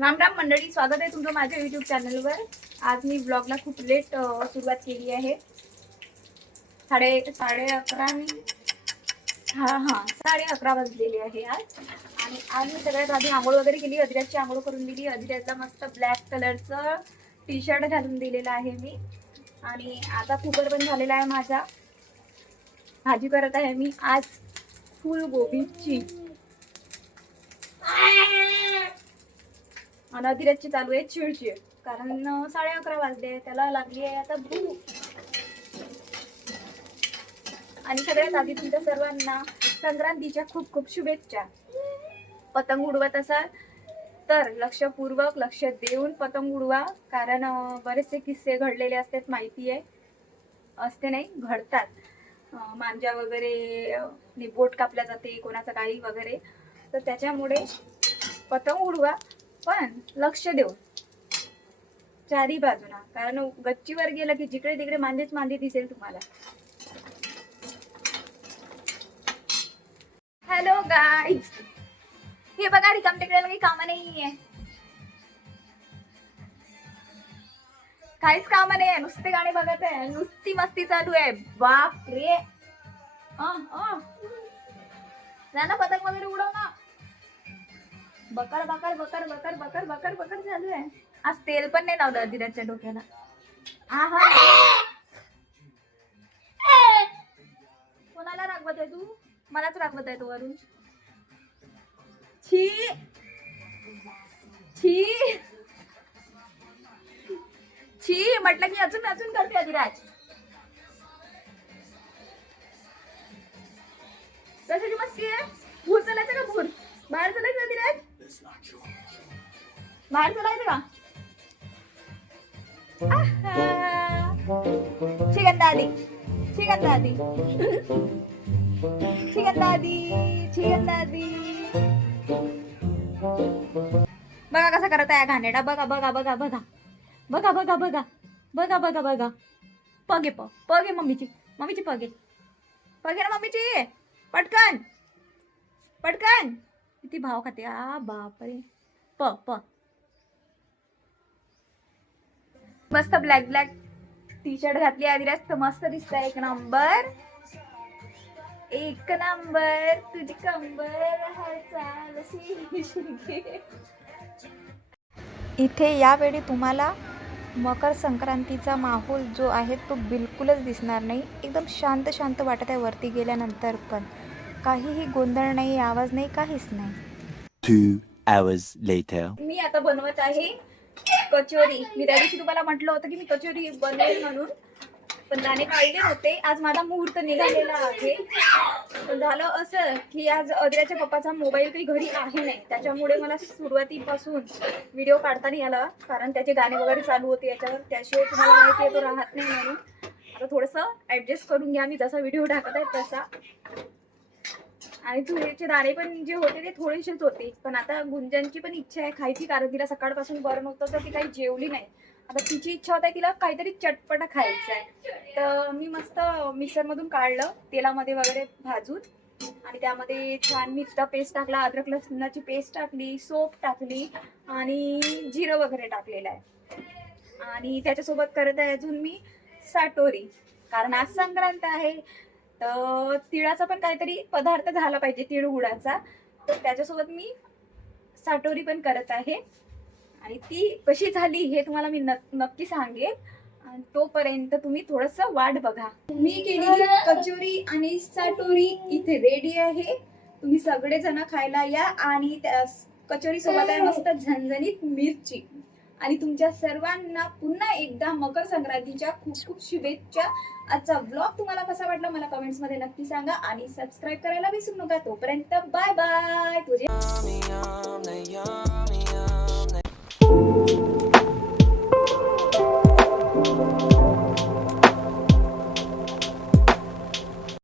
राम राम मंडळी, स्वागत आहे तुमचं माझ्या यूट्यूब चॅनलवर। आज मी ब्लॉगला खूप लेट सुरुवात केली आहे। साडे 11:30 11:30 वाजलेले आहे आज। आणि आज मी सगळ्यात आधी आंघोळ वगैरे केली, अद्रकची आंघोळ करून दिली। अद्रकला मस्त ब्लॅक कलरचं टी शर्ट घालून दिलेलं आहे मी। आणि आता कुकर पण झालेला आहे माझा। भाजी करत आहे मी आज फुलगोबीची। आणि अधीराजची चालू आहे चिडचिड, कारण 11:30 वाजले, त्याला लागली आहे आता भूक। आणि सगळ्यात आधी तुमच्या सर्वांना संक्रांतीच्या खूप खूप शुभेच्छा। पतंग उडवत असाल तर लक्षपूर्वक लक्ष देऊन पतंग उडवा, कारण बरेचसे किस्से घडलेले असतात, माहिती आहे असते नाही घडतात। मांजा वगैरे बोट कापल्या जाते, कोणाचं काही वगैरे, तर त्याच्यामुळे पतंग उडवा पण लक्ष देऊ चारी बाजूला, कारण गच्चीवर गेलं की जिकडे तिकडे मांदेच मांदे दिसेल तुम्हाला। हॅलो गाईज, हे बघा रिकाम टेकड्याला काही काम नाहीये, काहीच काम नाही, नुसते गाणे बघत आहे, नुसती मस्ती चालू आहे। बाप रे, ना पतंग वगैरे उडव ना। बकर बकर बकर बकर बकर बकर बकर चालू आहे। आज तेल पण नाही लावलं अधीराजच्या डोक्याला। कोणाला रागवत आहे तू? मलाच रागवत आहे तू वरून। छी छी छी म्हटलं की अजून अजून करते अधीराज। कशाची मस्ती आहे? भूर चालायचं का? भूर बाहेर चालायचं अधीराज? बाहेर चालायचं का? चिकनदादी चिकनदादी चिकनदादी चिकनदादी, बघा कसा करत आहे घाणेरडा। बघा बघा बघा बघा बघा बघा बघा बघा बघा बघा, पगे पगे मम्मीची, मम्मीची पगे पगे ना मम्मीची, पटकन पटकन। किती भाव खाते, बापरे। प प मस्त ब्लॅक ब्लॅक टी शर्ट घातली अधीराज, तर मस्त दिसतंय, एक नंबर एक नंबर। तुझी कंबर इथे यावेळी तुम्हाला मकर संक्रांतीचा माहोल जो आहे तो बिलकुलच दिसणार नाही। एकदम शांत शांत वाटत आहे वरती गेल्यानंतर, पण काहीही गोंधळ नाही, आवाज नाही, काहीच नाही। 2 hours later. मी आता बनवत आहे कचोरी। मी त्या दिवशी तुम्हाला म्हटलं होतं की मी कचोरी बनवेल म्हणून, पण दाणे काढले होते। आज माझा मुहूर्त निघालेला आहे। पण झालं असं की आज अद्रकच्या पप्पाचा मोबाईल काही घरी आहे नाही, त्याच्यामुळे मला सुरुवातीपासून व्हिडिओ काढता नाही आला, कारण त्याचे गाणे वगैरे चालू होते याच्यावर, त्याशिवाय तुम्हाला माहिती आहे तो राहत नाही म्हणून। आता थोडंसं ऍडजस्ट करून घ्या, मी जसा व्हिडिओ टाकत आहे तसा। आणि तुरीचे दाणे पण जे होते ते थोडेसेच होते, पण आता गुंजनची पण इच्छा आहे खायची, कारण तिला सकाळपासून बरं नव्हतं तर ती काही जेवली नाही। आता तिची इच्छा होत आहे तिला काहीतरी चटपटा खायचं आहे, तर मी मस्त मिक्सरमधून काढलं तेलामध्ये वगैरे भाजून, आणि त्यामध्ये छान मिरचा पेस्ट टाकला, अद्रक लसणाची पेस्ट टाकली, सोप टाकली आणि जिरं वगैरे टाकलेलं आहे। आणि त्याच्यासोबत करत आहे अजून मी साटोरी, कारण आज संक्रांत आहे, तर तिळाचा पण काहीतरी पदार्थ झाला पाहिजे, तिळ गुळाचा, तर त्याच्यासोबत मी साटोरी पण करत आहे। आणि ती कशी झाली हे तुम्हाला मी नक्की सांगेन, आणि तोपर्यंत तुम्ही थोडंसं वाट बघा। मी केलेली कचोरी आणि साटोरी इथे रेडी आहे, तुम्ही सगळेजण खायला या। आणि त्या कचोरी सोबत आहे मस्त झणझणीत मिरची। आणि तुमच्या सर्वांना पुन्हा एकदा मकर संक्रांतीच्या खूप खूप शुभेच्छा। आजचा ब्लॉग तुम्हाला कसा वाटला मला कमेंट्स मध्ये नक्की सांगा, आणि सबस्क्राईब करायला विसरू नका। तोपर्यंत बाय बाय तुझे।